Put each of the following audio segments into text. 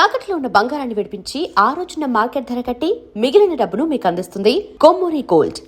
తాకట్లో ఉన్న బంగారాన్ని విడిపించి ఆ రోజున మార్కెట్ ధర కట్టి మిగిలిన డబ్బును మీకు అందిస్తుంది కొమ్మూరి గోల్డ్.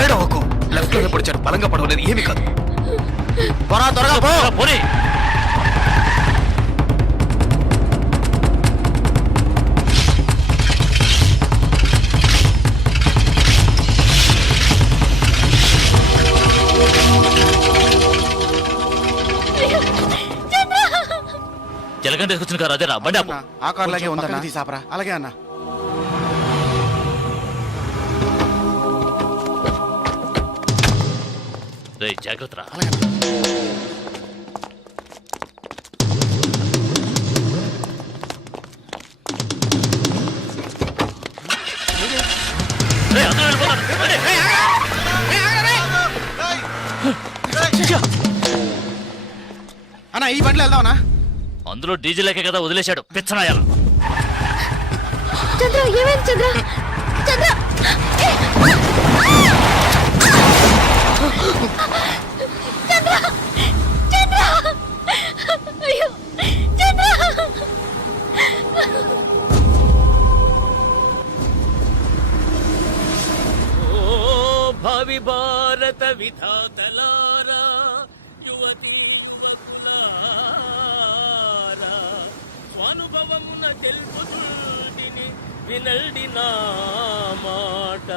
ఏడవకు, లెఫ్ట్ లో పొడిచాడు, బలంగా పడవలేదు, ఏమి కాదు. త్వరగా పోనీ. జలగం తీసుకొచ్చిన కారు అదేనా? బండి ఆపు. ఆ కార్ లాగే ఉందన్నా, తీసాపరా. అలాగే అన్న. రేయ్ జాగ్రత్త రా. అన్నా ఈ బండిలో వెళ్దామన్నా? అందులో డీజిల్ లేకే కదా వదిలేశాడు పిచ్చనాయాల. చంద్ర ఏమైంది? చంద్ర చంద్ర చంద్ర చంద్ర అయ్యో చంద్ర. ఓ భావి భారత విధాత తాతలారా యువతి యువకులారా స్వానుభవమున తెలుపుతుంటిని వినల్డి నా మాట.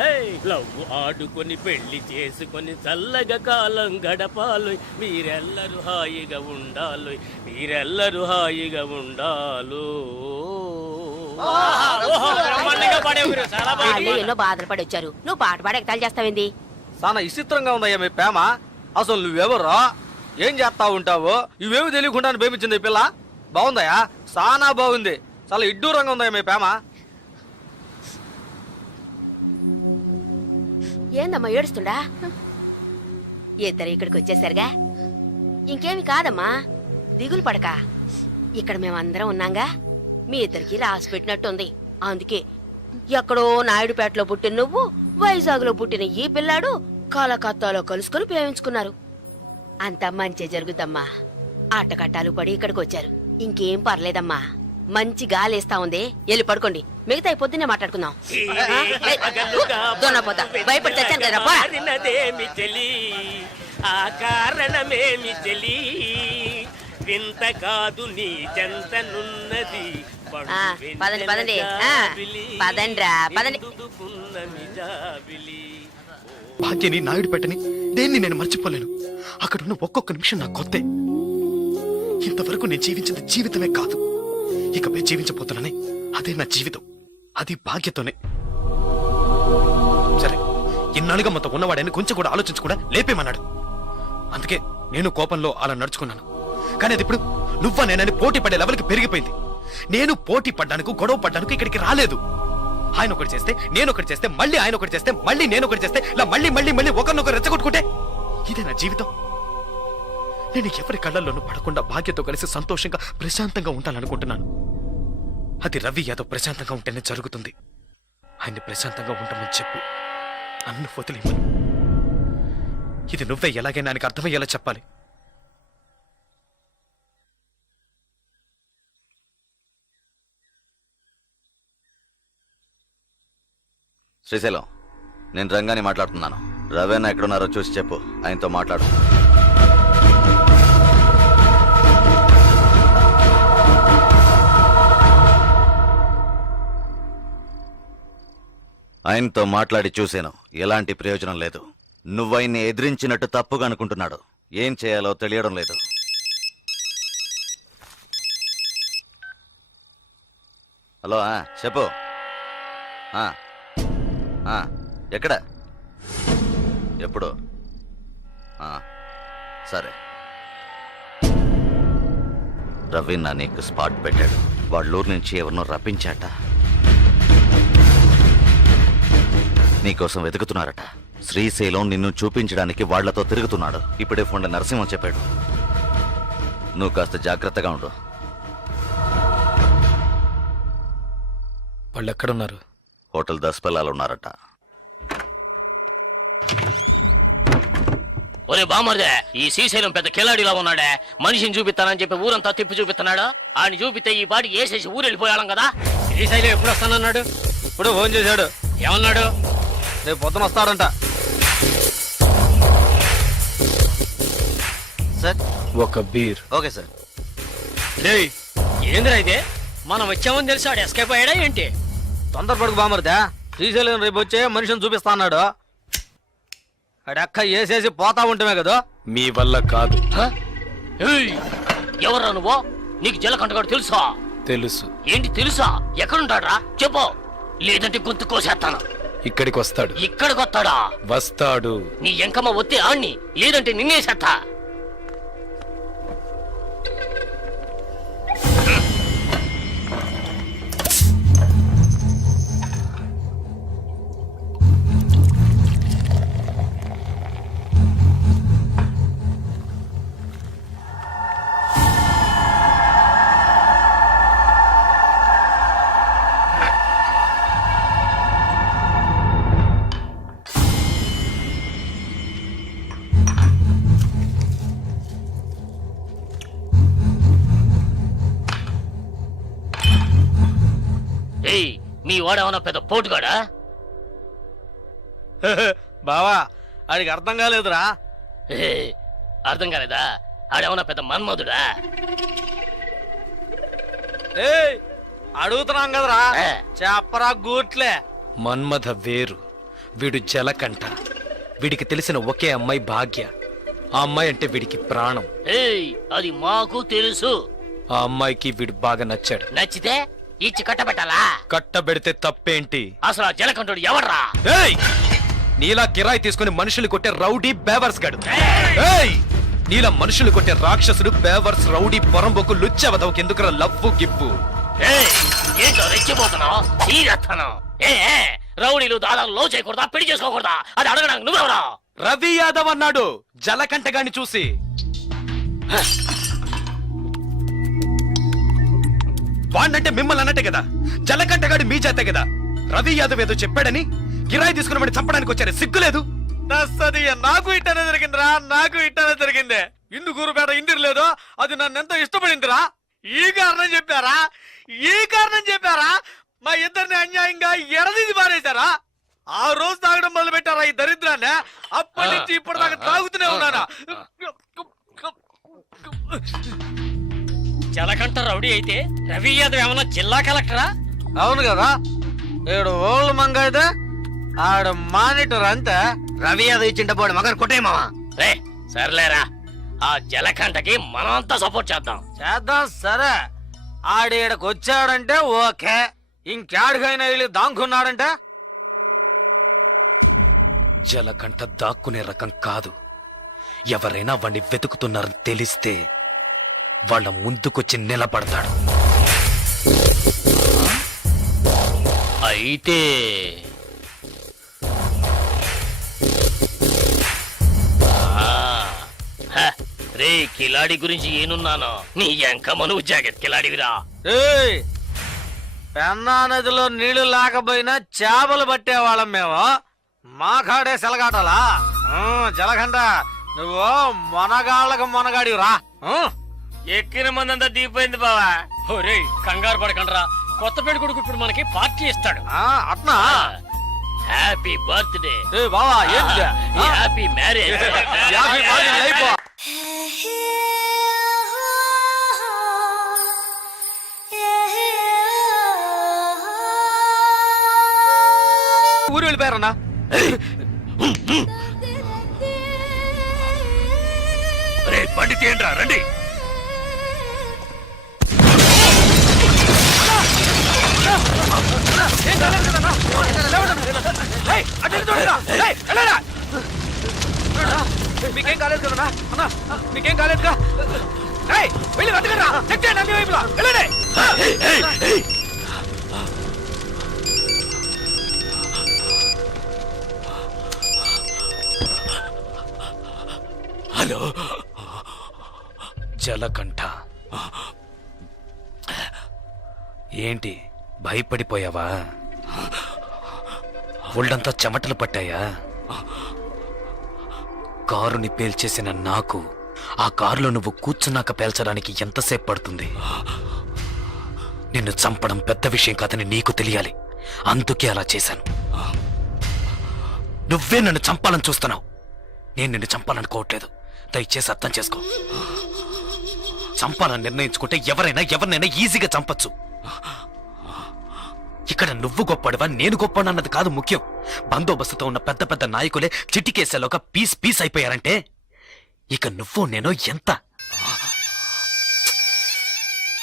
హే లవ్ ఆడుకొని పెళ్లి చేసుకొని చల్లగా కాలం గడపాలు, మీరెల్లరూ హాయిగా ఉండాలి, మీరెల్లరూ హాయిగా ఉండాలు. బ్రహ్మాండంగా పాడావు గురు, చాలా బాగా. వాళ్ళు ఎన్నో బాధలు పడి వచ్చారు, నువ్వు పాట పాడి ఎగతాళి చేస్తావేంది? చాలా విచిత్రంగా ఉందయ్యా మీ ప్రేమ. అసలు నువ్వెవరో, ఏం చేస్తా ఉంటావో ఇవేమి తెలియకుండా ప్రేమించింది ఈ పిల్ల. బాగుందయ్యా, చాలా బాగుంది. చాలా ఇడ్డూరంగా ఉందయ్యా మీ ప్రేమ. ఏందమ్మా ఏడుస్తుండా? ఇద్దరు ఇక్కడికి వచ్చేసరిగా ఇంకేమి కాదమ్మా, దిగులు పడక. ఇక్కడ మేమందరం ఉన్నాగా, మీ ఇద్దరికి రాసి పెట్టినట్టుంది. అందుకే ఎక్కడో నాయుడుపేటలో పుట్టిన నువ్వు, వైజాగ్ లో పుట్టిన ఈ పిల్లాడు కలకత్తాలో కలుసుకుని ప్రేమించుకున్నారు. అంతా మంచి జరుగుతమ్మా. ఆటకట్టాలు పడి ఇక్కడికి వచ్చారు, ఇంకేం పర్లేదమ్మా. మంచి గాలేస్తా ఉంది, వెళ్ళి పడుకోండి. మిగతా పొద్దున్నే మాట్లాడుకుందాం. భయపడి చచ్చాను కదా. మారినదేమి చెలి, ఆ కారణమేమి చెలి, వింత కాదు నీ చెంతనున్నది. పదండి పదండి, పదండ్రా పదండి. భాగ్యని నాయుడు పెట్టని దేన్ని నేను మర్చిపోలేను. అక్కడున్న ఒక్కొక్క నిమిషం నాకు కొత్తే. ఇంతవరకు నేను జీవించింది జీవితమే కాదు, ఇకపై జీవించబోతున్నానే అదే నా జీవితం. అది భాగ్యతోనే. సరే, ఇన్నాళ్ళుగా మొత్తం ఉన్నవాడని కొంచెం కూడా ఆలోచించకుండా లేపేమన్నాడు. అందుకే నేను కోపంలో అలా నడుచుకున్నాను. కానీ అది ఇప్పుడు నువ్వా నేనని పోటీ పడే లెవెల్కి పెరిగిపోయింది. నేను పోటీ పడ్డానికి, గొడవ పడ్డానికి ఇక్కడికి రాలేదు. ఆయన ఒకటి చేస్తే, నేను ఒకటి చేస్తే, మళ్ళీ ఆయన ఒకటి చేస్తే, మళ్ళీ నేను ఒకటి చేస్తే, ఇలా మళ్ళీ మళ్ళీ మళ్ళీ ఒకరినొకరు రెచ్చగొట్టుకుంటే ఇదే నా జీవితం. నేను ఎవరి కళ్ళల్లోనూ పడకుండా భాగ్యతో కలిసి సంతోషంగా ప్రశాంతంగా ఉండాలనుకుంటున్నాను. అది రవి యాదవ్ ప్రశాంతంగా ఉంటేనే జరుగుతుంది. ఆయన్ని ప్రశాంతంగా ఉండమని చెప్పు, అన్ను వదిలేమని. ఇది నువ్వే ఎలాగైనా ఆయనకు అర్థమయ్యేలా చెప్పాలి. శ్రీశైలం, నేను రంగాని మాట్లాడుతున్నాను. రవేనా ఎక్కడున్నారో చూసి చెప్పు, ఆయనతో మాట్లాడు. ఆయనతో మాట్లాడి చూశాను, ఎలాంటి ప్రయోజనం లేదు. నువ్వైన్ని ఎదిరించినట్టు తప్పుగా అనుకుంటున్నాడు. ఏం చేయాలో తెలియడం లేదు. హలో, చెప్పు. ఎక్కడ, ఎప్పుడు? సరే. రవి నా నీకు స్పాట్ పెట్టాడు. వాళ్ళూరు నుంచి ఎవరినో రప్పించాట. నీకోసం వెతుకుతున్నారట. శ్రీశైలం నిన్ను చూపించడానికి వాళ్లతో తిరుగుతున్నాడు. ఇప్పుడే ఫోన్లో నరసింహం చెప్పాడు. నువ్వు కాస్త జాగ్రత్తగా ఉండు. వాళ్ళు ఎక్కడున్నారు? హోటల్ దస్పల్లాలు ఉన్నారట. ఒరే బామర్దే, ఈ శ్రీశైలం పెద్ద కిలాడిలా ఉన్నాడే. మనిషిని చూపిస్తానని చెప్పి ఊరంతా తిప్పి చూపిస్తున్నాడా? ఆయన చూపితే ఈ పాటికి వేసేసి ఊరు వెళ్ళిపోయాం కదా. శ్రీశైలం ఎప్పుడు వస్తానన్నాడు? ఇప్పుడు ఫోన్ చేశాడు. ఏమన్నాడు? రేపు పొద్దున వస్తాడంట. సార్, ఒక బీర్. Okay sir. ఏందిరా ఇదే? మనం వచ్చామని తెలిసి ఆడు ఎస్కేప్ అయ్యాడా ఏంటి? తొందరపడుకు బామర్దా. శ్రీశైలం రేపు వచ్చే మనిషిని చూపిస్తా అన్నాడు. అడక్క వేసేసి పోతా ఉంటామే కదా. మీ వల్ల కాదు. ఎవరా నువ్వు? నీకు జలకంటగాడు తెలుసా? తెలుసు. ఏంటి తెలుసా? ఎక్కడుంటాడ్రా చెప్పు, లేదంటే గొంతు కోసేస్తాను. ఇక్కడికి వస్తాడు. ఇక్కడికి వస్తాడా? వస్తాడు. నీ ఎంకమ్మ ఒత్తి ఆణ్ణి, లేదంటే నిన్నేసేస్తా. మీ వాడేమన్నా పెద్ద పోటుగాడా? బావా, ఆడికి అర్థం కాలేదురా. ఏ, అర్థం కాలేదా? ఆడేమన్నా పెద్ద మన్మధుడా? ఏయ్ అడుగుతున్నాం కదరా, ఏ. చెప్పరా గూట్లే. మన్మథ వేరు, వీడు జలకంఠ. వీడికి తెలిసిన ఒకే అమ్మాయి భాగ్య. ఆ అమ్మాయి అంటే వీడికి ప్రాణం. ఏయ్, అది మాకు తెలుసు. ఆ అమ్మాయికి వీడు బాగా నచ్చాడు. నచ్చితే ఇచ్చి కట్టబెట్టాలా? కట్టబెడితే తప్పేంటి? అసలు ఆ జలకంఠుడు ఎవర్రా? ఏయ్! నీలా కిరాయి తీసుకుని మనుషులు కొట్టే రౌడీ బేవర్స్ గడు. ఏయ్! నీలా మనుషులు కొట్టే రాక్షసుడు బేవర్స్ రౌడీ పొరంబొక్కు లుచ్చవదవకి ఎందుకురా లవ్వు గివ్వు? ఏయ్, ఏంటో రెచ్చిపోతున్నావు? తీరత్తనం. రౌడీలు దాదాపు లో చేయకూడదా, పెళ్లి చేసుకోకూడదా? అది అడగడానికి నువ్వెవరా? రవి యాదవ్ అన్నాడు జలకంఠగాన్ని చూసి. వాణ్ణంటే మిమ్మల్ని అన్నట్టే కదా, జలకంఠగాడి మీ చేతే కదా. రవి యాదవ్ ఏదో చెప్పాడని కిరాయి తీసుకుని చంపడానికి వచ్చారు, సిగ్గులేదు? నాకు ఇట్టనే జరిగిందిరా, నాకు ఇట్టనే జరిగింది. ఇందుకూరుపేట ఇంటికి లేదు, అది నన్ను ఎంతో ఇష్టపడిందిరా. ఈ కారణం చెప్పారా మా ఇద్దరిని అన్యాయంగా ఎడదీసి పారేశారా? ఆ రోజు తాగడం మొదలు పెట్టారా ఈ దరిద్రాన్ని? అప్పటి నుంచి ఇప్పటిదాకా తాగుతూనే ఉన్నానా? జలకంఠ రౌడీ అయితే రవి యాదవ్ ఏమన్నా జిల్లా కలెక్టరా? అవును కదా, ఏడు ఓళ్ళు మంగ అయితే ఆడు మానిటర్ అంతే. రవి యాదవ్ ఇచ్చింటపోడు మగన్ కొట్టేమావా? రే సర్లేరా, ఆ జలకంఠకి మనమంతా సపోర్ట్ చేద్దాం. చేద్దాం సరే. ఆడీడకు వచ్చాడంటే ఓకే, ఇంకాడికైనా వెళ్ళి దాంకున్నాడంటే జలకంఠ దాక్కునే రకం కాదు. ఎవరైనా వాణ్ణి వెతుకుతున్నారని తెలిస్తే వాళ్ళ ముందుకొచ్చి నిలబడతాడు. అయితే రే కిలాడి గురించి ఏనున్నాను, నీ ఎంక మనువు జాగ్రత్త కిలాడివిరా. ఏయ్, పెన్నా నదిలో నీళ్లు లేకపోయినా చేపలు పట్టేవాళ్ళం మేము. మా కాడే సెలగాటలా? జలకంఠ నువ్వు మొనగాళ్ళకు మొనగాడిరా. ఎక్కిన మందంతా దిగిపోయింది బావా. ఒరే కంగారు పడకండ్రా, కొత్త పెళ్లి కొడుకు ఇప్పుడు మనకి పార్టీ ఇస్తాడు. అట్నా? Happy birthday. ఏ బావా, ఏంటి హ్యాపీ మ్యారేజ్. ఊరు వెళ్ళిపోయారన్నా? రే బండి తీయండిరా, రండి. మీకేం కాలేదు కదన్నా? అన్నా మీకేం కాలేదుగా? వెళ్ళి వెతకరా, చెక్ చేయండి అన్ని వైపులా. వెళ్ళండి. హలో జలకంఠ, ఏంటి భయపడిపోయావా? ఒళ్ళంతా చెమటలు పట్టాయా? కారుని పేల్చేసిన నాకు ఆ కారులో నువ్వు కూర్చున్నాక పేల్చడానికి ఎంతసేపు పడుతుంది? నిన్ను చంపడం పెద్ద విషయం కాదని నీకు తెలియాలి, అందుకే అలా చేశాను. నువ్వే నన్ను చంపాలని చూస్తున్నావు, నేను నిన్ను చంపాలనుకోవట్లేదు. దయచేసి అర్థం చేసుకో. చంపాలని నిర్ణయించుకుంటే ఎవరినైనా ఈజీగా చంపచ్చు. ఇక్కడ నువ్వు గొప్పడివా నేను గొప్పనన్నది కాదు ముఖ్యం. బందోబస్తుతో ఉన్న పెద్ద పెద్ద నాయకులే చిటికేసేలోగా పీస్ అయిపోయారంటే ఇక నువ్వు నేను ఎంత?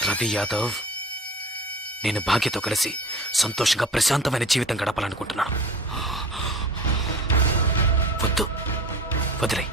రవి యాదవ్, నేను భాగ్యతో కలిసి సంతోషంగా ప్రశాంతమైన జీవితం గడపాలనుకుంటున్నాను. వద్దు, వదిలే.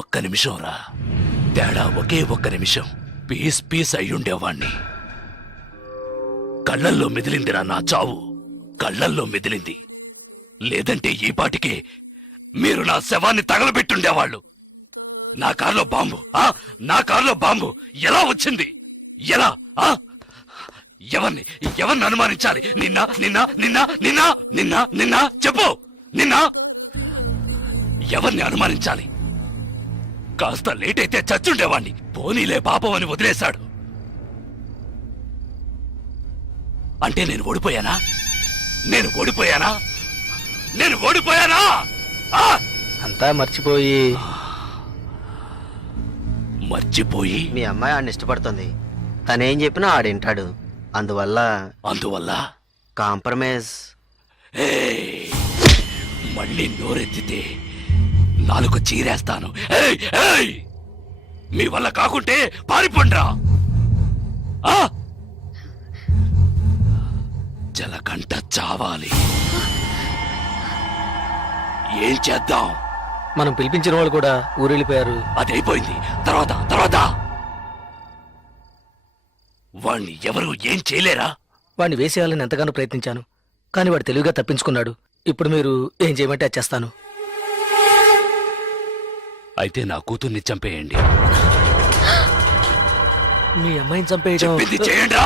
ఒక్క నిమిషం రా, తేడా ఒకే ఒక్క నిమిషం. పీస్ అయ్యుండేవాణ్ణి. కళ్ళల్లో మెదిలిందిరా నా చావు, కళ్ళల్లో మెదిలింది. లేదంటే ఈ పాటికే మీరు నా శవాన్ని తగలబెట్టుండేవాళ్ళు. నా కారులో బాంబు, నా కారులో బాంబు ఎలా వచ్చింది? ఎలా? ఎవరిని అనుమానించాలి? నిన్న నిన్న నిన్న నిన్న నిన్న నిన్న చెప్పు, నిన్న ఎవరిని అనుమానించాలి? కాస్త లేట్ అయితే చచ్చుండేవాణ్ణి. పోనీలే పాపం అని వదిలేశాడు. అంటే నేను ఓడిపోయానా? నేను ఓడిపోయానా? నేను ఓడిపోయానా? అంతా మర్చిపోయి మర్చిపోయి మీ అమ్మాయి ఆడిని ఇష్టపడుతుంది. తనేం చెప్పినా ఆడింటాడు. అందువల్ల కాంప్రమైజ్. మళ్ళీ నోరెత్తితే నాలుగు చీరేస్తాను. ఏయ్, ఏయ్! మీ వల్ల కాకుంటే పారిపోండ్రా. జలకంట చావాలి. ఏం చేద్దాం? మనం పిలిపించిన వాళ్ళు కూడా ఊరెళ్ళిపోయారు. అదైపోయింది. తర్వాత వాణ్ణి ఎవరు ఏం చేయలేరా? వాడిని వేసేయాలని ఎంతగానో ప్రయత్నించాను, కానీ వాడు తెలివిగా తప్పించుకున్నాడు. ఇప్పుడు మీరు ఏం చేయమంటే అది చేస్తాను. అయితే నా కూతుర్ని చంపేయండి. మీ అమ్మాయిని చంపేయడం చెప్పింది చేయండిరా.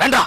రండ్రా.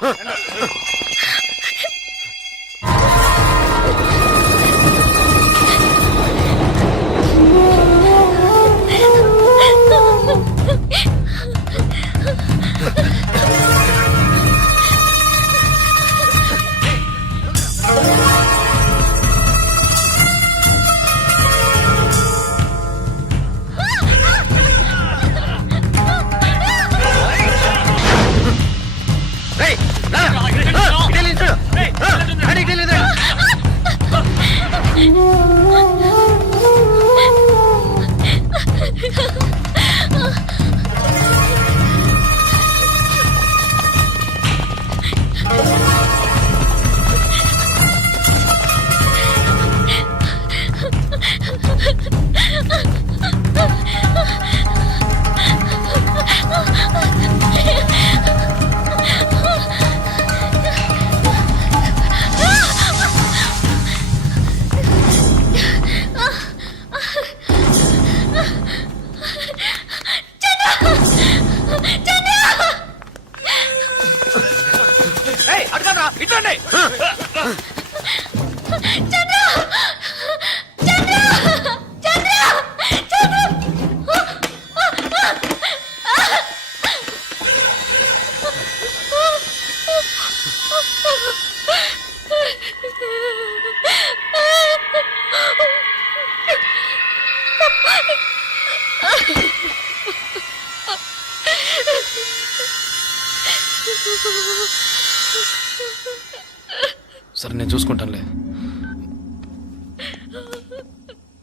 ఇట్లండి. సరే, నేను చూసుకుంటానులే.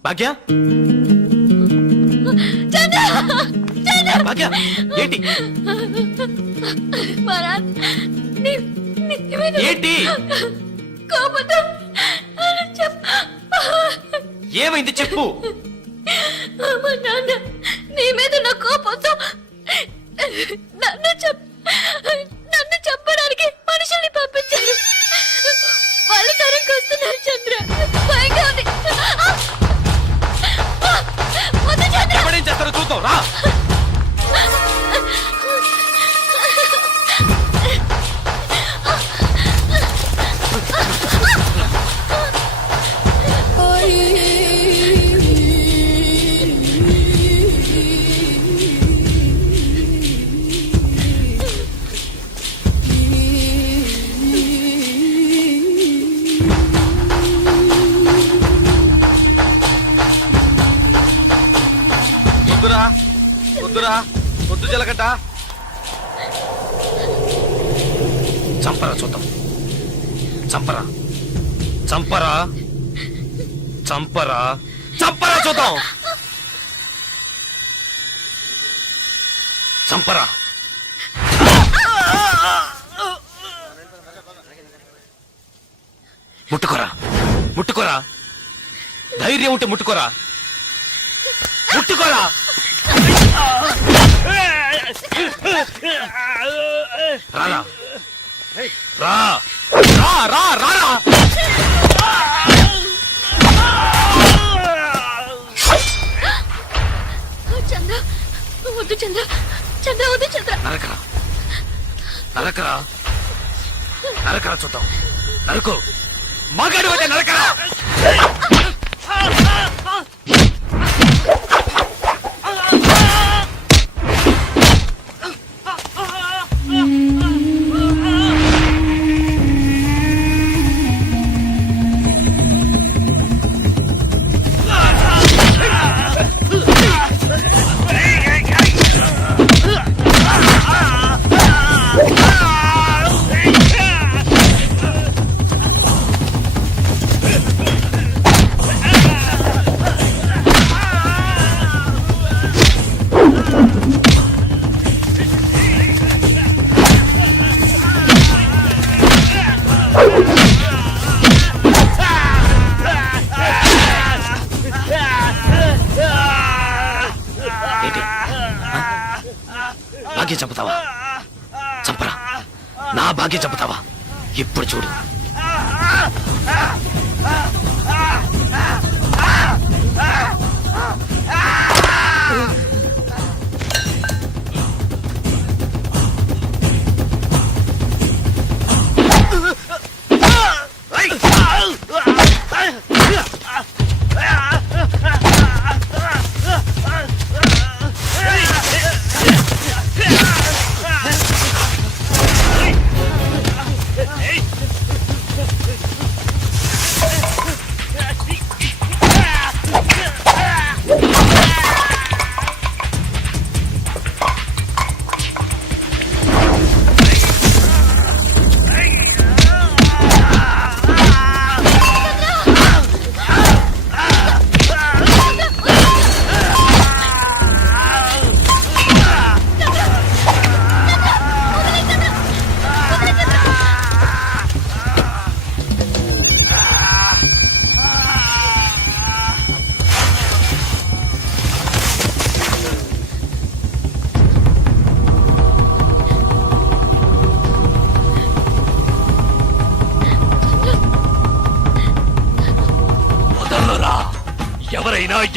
భాగ్య, భాగ్య, ఏంటి ఏంటి ఏమైంది చెప్పు. నీ మీద నా కోపంతో నన్ను చెప్పడానికి మనుషుల్ని పంపించారు. వాళ్ళు తరంకి వస్తున్నారు చంద్ర. భయంగా ఉంది. ఎవడేం చేస్తారో చూద్దాం రా. వద్దు జలకంట. చంపరా చూద్దాం. చంపరా చంపరా చంపరా చంపరా చూద్దాం. చంపరా. ముట్టుకోరా, ముట్టుకోరా. ధైర్యం ఉంటే ముట్టుకోరా, ముట్టుకోరా. రారా రా రా రా రారా చంద్ర వద్దు చంద్ర చంద్ర వద్దు చంద్ర నరకరా నరకరా నరకరా చూద్దాం నరకు మగాడు అయితే నరకరా ఏంటి భాగ్యం చంపుతావా చంపరా నా భాగ్యం చంపుతావా ఇప్పుడు చూడు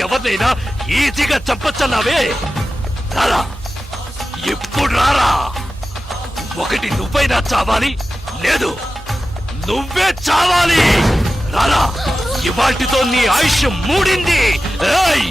ఎవరినైనా ఈజీగా చంపచ్చన్నావే రారా ఇప్పుడు రారా ఒకటి నువ్వైనా చావాలి లేదు నువ్వే చావాలి రారా ఇవాటితో నీ ఆయుష్ మూడింది ఏయ్!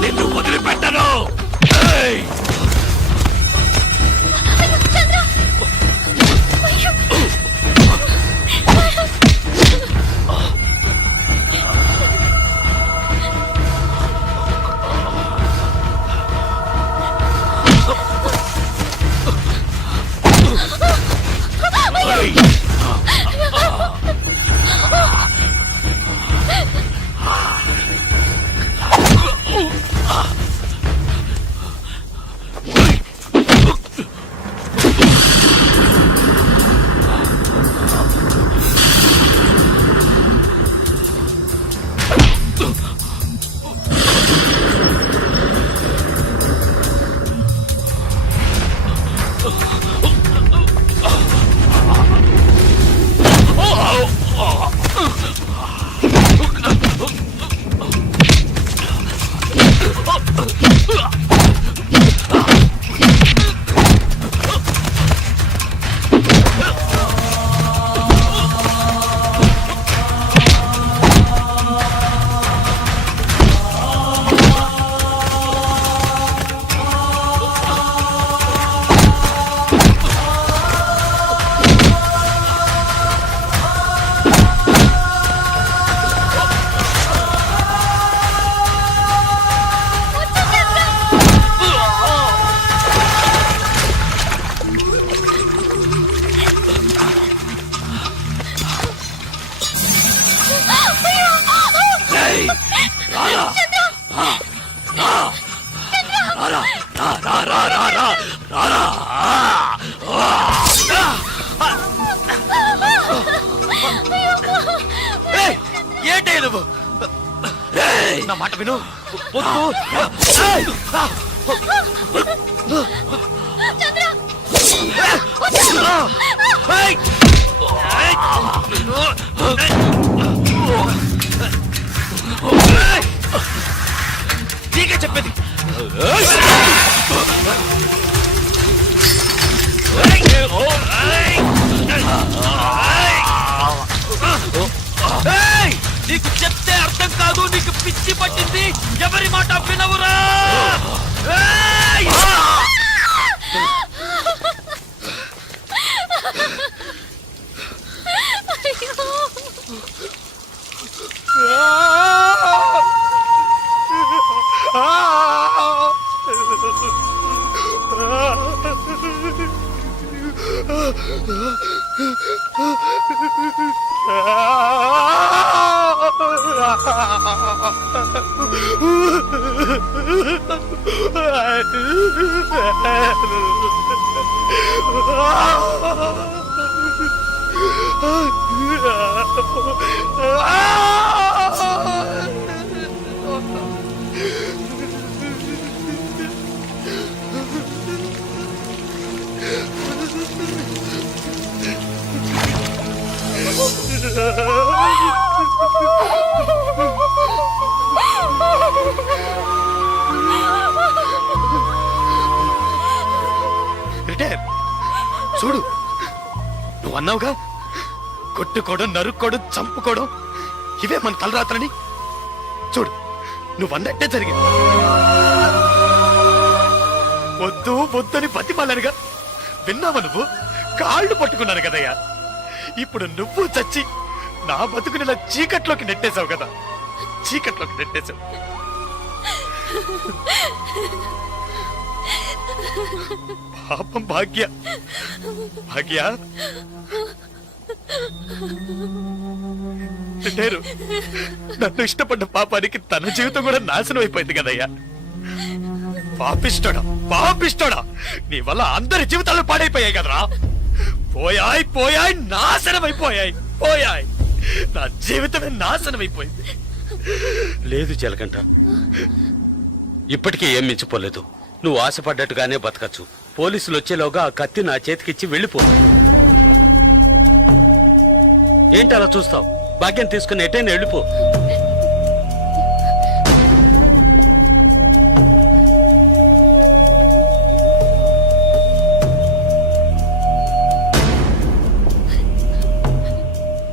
నిన్ను వదిలిపెట్టను రా రా రా రా రా రా ఏంటే నువ్వు ఏయ్! నా మాట విను వద్దు. ఏయ్! నీకే చెప్పేది. ఏయ్! నీకు చెప్తే అర్థం కాదు, నీకు పిచ్చి పట్టింది, ఎవరి మాట వినవురా. ఏయ్! రిటైర్. చూడు, నువ్వు అన్నావుగా కొట్టుకోవడం, నరుక్కోవడం, చంపుకోవడం ఇవే మన తలరాత్రని. చూడు, నువ్వు అన్నట్టే జరిగింది. వద్దు వద్దని బతిమాలనుగా విన్నావా నువ్వు? కాళ్ళు పట్టుకున్నాను కదయ్యా. ఇప్పుడు నువ్వు చచ్చి నా బతుకుని చీకట్లోకి నెట్టేశావు కదా, చీకట్లోకి నెట్టేశావు. పాపం భాగ్య, భాగ్య లేరు. నన్ను ఇష్టపడ్డ పాపానికి తన జీవితం కూడా నాశనం అయిపోయింది కదయ్యా. పాపిష్టోడా, పాపిష్టోడా, నీ వల్ల అందరి జీవితాలు పాడైపోయాయి కదరా. పోయాయి పోయాయి, నాశనం అయిపోయాయి, పోయాయి. నా జీవితమే నాశనం అయిపోయింది. లేదు జలకంట, ఇప్పటికీ ఏం మించిపోలేదు. నువ్వు ఆశపడ్డట్టుగానే బతకచ్చు. పోలీసులు వచ్చేలోగా ఆ కత్తి నా చేతికిచ్చి వెళ్ళిపో. ఏంటి అలా చూస్తావు? భాగ్యం తీసుకుని ఎటైనా వెళ్ళిపో.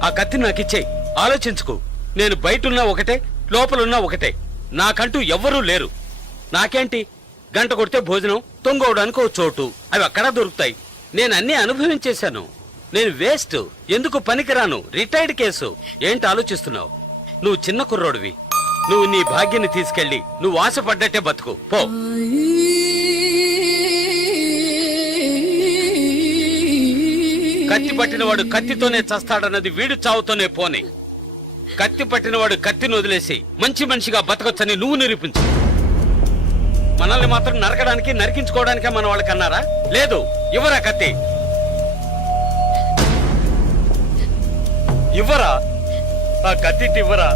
ఆ కత్తి నాకిచ్చేయి. ఆలోచించుకో. నేను బయటున్నా ఒకటే, లోపలున్నా ఒకటే. నాకంటూ ఎవ్వరూ లేరు. నాకేంటి, గంట కొడితే భోజనం, తొంగవడానికి ఓ చోటు, అవి అక్కడా దొరుకుతాయి. నేను అన్నీ అనుభవించేశాను. నేను వేస్ట్, ఎందుకు పనికిరాను, రిటైర్డ్ కేసు. ఏంటి ఆలోచిస్తున్నావు? నువ్వు చిన్న కుర్రోడివి. నువ్వు నీ భాగ్యాన్ని తీసుకెళ్ళి నువ్వు ఆశపడ్డట్టే బతుకు పో. కత్తి పట్టినవాడు కత్తితోనే చస్తాడన్నది వీడు చావుతోనే పోనీ. కత్తి పట్టినవాడు కత్తిని వదిలేసి మంచి మనిషిగా బతకొచ్చని నువ్వు నిరూపించు. మనల్ని మాత్రం నరకడానికి, నరికించుకోవడానికే మన వాళ్ళకి అన్నారా? లేదు. ఇవ్వరా కత్తి, ఇవ్వరా ఆ కత్తి, ఇవ్వరా.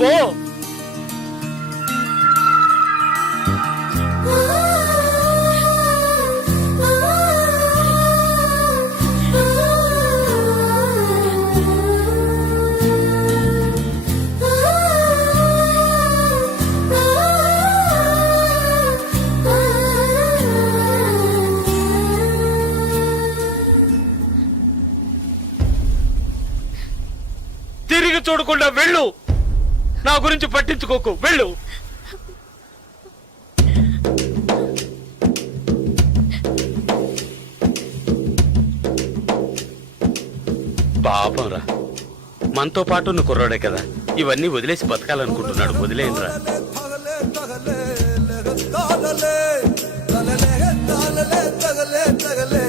పో. తిరిగి చూడకుండా వెళ్ళు. నా గురించి పట్టించుకోకు వెళ్ళు. పాపంరా, మనతో పాటు ఉన్న కుర్రాడే కదా, ఇవన్నీ వదిలేసి బతకాలనుకుంటున్నాడు. వదిలేయండిరా. తగలే